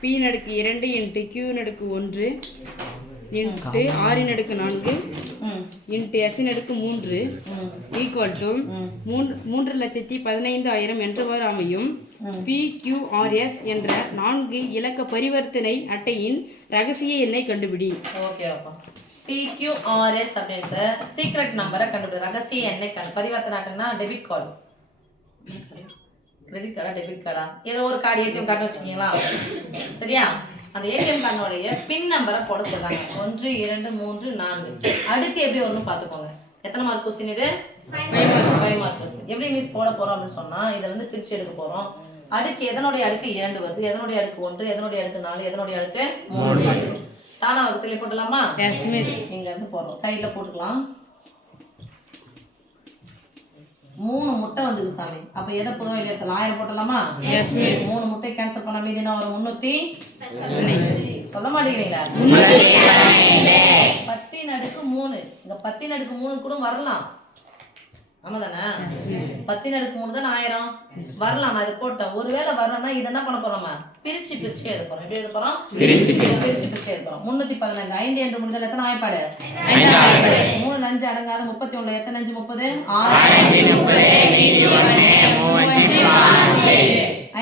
p நடுக்கு 2 into q நடுக்கு 1 into r நடுக்கு 4 இன்ட்டு s நடுக்கு 3 ஈக்குவல் டு 3,15,000 என்றவாறு அமையும். PQRS என்ற 4 இலக்க பரிவர்த்தனை அட்டையின் ரகசிய எண்ணை கண்டுபிடி. ஓகேப்பா. PQRS அப்படின்ற சீக்ரெட் நம்பரை கண்டுபிடி. ரகசிய எண்ணை பரிவர்த்தனை அட்டைனா டெபிட் கார்டு, கிரெடிட் கார்டா டெபிட் கார்டா ஏதோ ஒரு கார்டு, ஏடிஎம் கார்டு வச்சுக்கீங்களா? சரியா? அந்த ஏடிஎம் கார்டோடைய பின் நம்பரை போட சொல்றாங்க. 1 2 3 4 அடுக்கு எப்படி வரும்னு பார்த்துக்கோங்க. எத்தனை மார்க் கொஸ்டின் இது? 5 மார்க் கொஸ்டின். எப்படி மிஸ் போட போறோம் அப்படின்னு சொன்னா இதை வந்து பிரிச்சு எடுக்க போறோம். அடுக்கு எதனுடைய அடுக்கு 2 வருது, எதனுடைய அடுக்கு 1, எதனுடைய அடுக்கு 4, எதனுடைய அடுக்கு 3. தானா வகுத்திலே போடலாமா? Yes miss. இங்க இருந்து போறோம், சைடுல போட்டுக்கலாம். 3 முட்டை வந்தது சாமி. அப்ப எதை பொதுவா வெளிய எடுத்தலாம்? 1000 போடலாமா? Yes miss. 3 முட்டை கேன்சல் பண்ணா மீதி என்ன வரும்? 300. சொல்ல மாட்டேங்கிறீங்களா? 10 அடுக்கு 3. இந்த 10 அடுக்கு 3 கூட வரலாம். ஆமா தானே? 10 அடுக்கு 3 தான் 1000 வரலாம். நான் இதை போட்டேன். ஒருவேளை வரலன்னா இதை என்ன பண்ண போறோம்? பிரிச்சு எழுத போறோம். எப்படி எழுத போறோம்? பிரிச்சு எழுத போறோம். 315 5 என்று முடிஞ்சல் எத்தனை ஆயப்பாடு? 3 5 அடங்காத 31 எத்தனை 5 30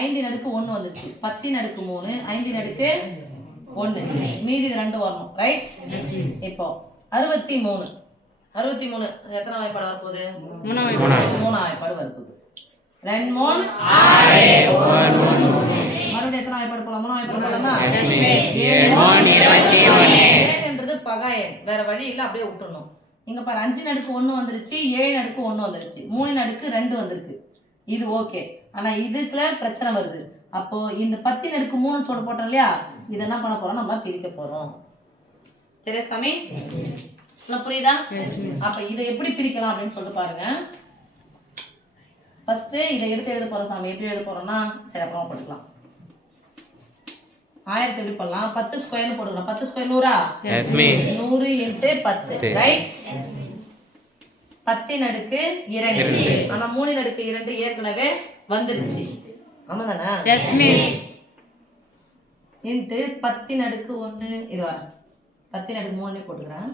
5 அடுக்கு 1 வந்துச்சு. 10 அடுக்கு 3 5 அடுக்கு 1 மீதி 2 வரணும். ரைட்? இப்போ 63 எத்தனை வாய்ப்பாடு வரப்போகுது? 3 வாய்ப்பாடு வரப்போகுது. 2 3 மறுபடியும் எத்தனை வாய்ப்பாடு போலாம்? 3 வாய்ப்பாடு போலாமா? 7ன்றது பகாயன், வேற வழி இல்லை, அப்படியே விட்டுறணும். இங்க பாரு 5 அடுக்கு 1 வந்துருச்சு, 7 அடுக்கு 1 வந்துருச்சு, 3 அடுக்கு 2 வந்திருக்கு. இது ஓகே. ஆனா இதுக்குள்ள பிரச்சனை வருது. அப்போ இந்த 10 அடுக்கு 3 சொல்ல போட்டோம் இல்லையா, இதை என்ன பண்ண போறோம்? நம்ம பிரிக்க போறோம். சரியா சாமி? புரியுதா? அப்ப இதை எப்படி பிரிக்கலாம் அப்படின்னு சொல்லிட்டு பாருங்க. ஃபர்ஸ்ட் இதை எடுத்து எழுத போறோம் சாமி. எப்படி எழுத போறோம்னா, சரி அப்புறம் போட்டுக்கலாம். 1000 எப்படி பண்ணலாம்? 10 ஸ்கொயர்னு போடுறோம். 10 ஸ்கொயர் 100ஆ? Yes miss. 100 * 10 ரைட்? 10 அடுக்கு 2. ஆனா 3 அடுக்கு 2 ஏற்கனவே வந்துருச்சு. ஆமா தானே? Yes miss. இன்ட்டு 10 அடுக்கு 1 இது வர 10 அடுக்கு 3 போட்டுக்கிறேன்.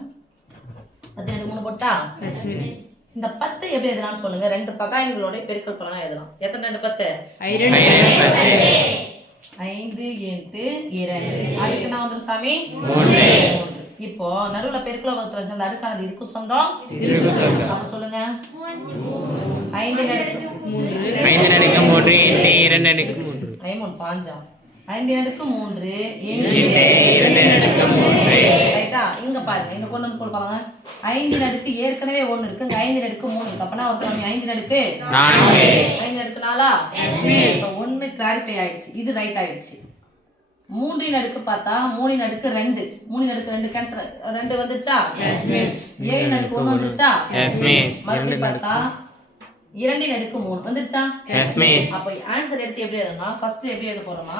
10 அடுக்கு 3 போட்டா இந்த 10 எப்படி எழுதலாம்னு சொல்லுங்க. 2 பகாயன்களோட பெருக்கல் பண்ணலாம் எழுதலாம். எத்தனை 2 10? 5 * 2 அடுக்கு என்ன வந்துரும் சாமி? 3. இப்போ நடுவுல பெருக்கல் வகுத்துல அந்த அடுக்கானது இதுக்கு சொந்தம். அப்ப சொல்லுங்க. 5 அடுக்கு 3 2 அடுக்கு 3 5 பாஞ்சா 5 அடுக்கு 3 2 அடுக்கு 3 ரைட்டா? இங்க பாருங்க, இங்க கொண்டு வந்து போடு பாருங்க. 5 அடுக்கு ஏற்கனவே 1 இருக்கு, 5 அடுக்கு 3 இருக்கு. அப்பனா ஒரு சாமி 5 அடுக்கு 4 5 அடுக்கு 4ஆ? Yes miss. சோ 1 கிளாரிஃபை ஆயிடுச்சு, இது ரைட் ஆயிடுச்சு. 3 அடுக்கு பார்த்தா 3 அடுக்கு 2 3 அடுக்கு 2 கேன்சல் 2 வந்துருச்சா? Yes miss. 7 அடுக்கு 1 வந்துருச்சா? Yes miss. மறுபடியும் பார்த்தா 2 அடுக்கு 3 வந்துருச்சா? Yes miss. அப்ப ஆன்சர் எடுத்து எப்படி எழுதணும்னா, ஃபர்ஸ்ட் எப்படி எழுத போறோம்னா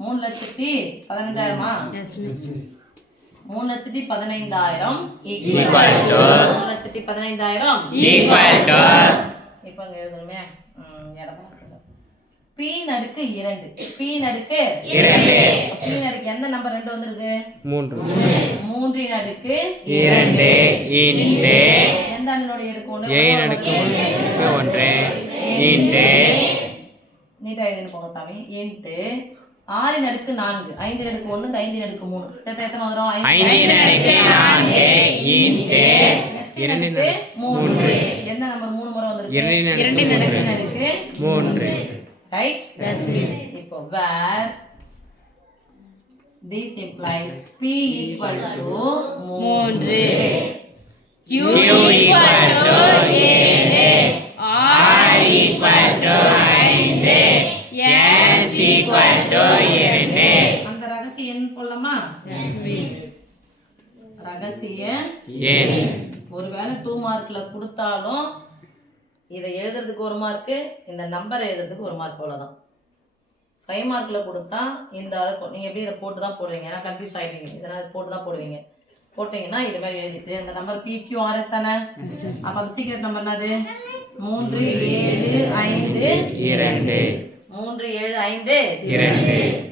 3,15,000 yes miss. 3,15,000 equal to 3,15,000 equal to இப்போ அங்க எழுதணுமே p நடுக்கு 2 p நடுக்கு 2 p நடுக்கு எந்த நம்பர் 2 வந்திருக்கு? 3 3 நடுக்கு 2 இன்டு எந்த அண்ணனோட எடுக்கு 1 7 நடுக்கு 1 இன்டு நீட்டா எழுதி போங்க சாமி. இன்டு 6 நடுக்கு 4 5 நடுக்கு 1 5 நடுக்கு 3 சேர்த்தா எத்தனை வரும்? 5 நடுக்கு 4 இன்டு 2 நடுக்கு 3 எந்த நம்பர் 3 முறை வந்திருக்கு? 2 நடுக்கு 3 right? Yes miss. இப்போ where this implies p equal to 3 q equal to 7 r equal to 5 s equal to 2 அந்த ரகசிய எண் போடலாமா? yes miss. ரகசிய எண் ஒருவேளை 2 மார்க்ல கொடுத்தாலும் இதை எழுதுறதுக்கு 1 மார்க்கு, இந்த நம்பரை எழுதுறதுக்கு 1 மார்க் அவ்வளோதான். 5 மார்க்கில் கொடுத்தா இந்த நீங்கள் எப்படி இதை போட்டு தான் போடுவீங்க. ஏன்னா கன்ஃபியூஸ் ஆகிட்டீங்க, இதெல்லாம் போட்டு தான் போடுவீங்க. போட்டிங்கன்னா இது மாதிரி எழுதிட்டு இந்த நம்பர் PQRS தானே. அப்போ அந்த சீக்ரெட் நம்பர் என்னது? 3 7 5 2 3 7 5 2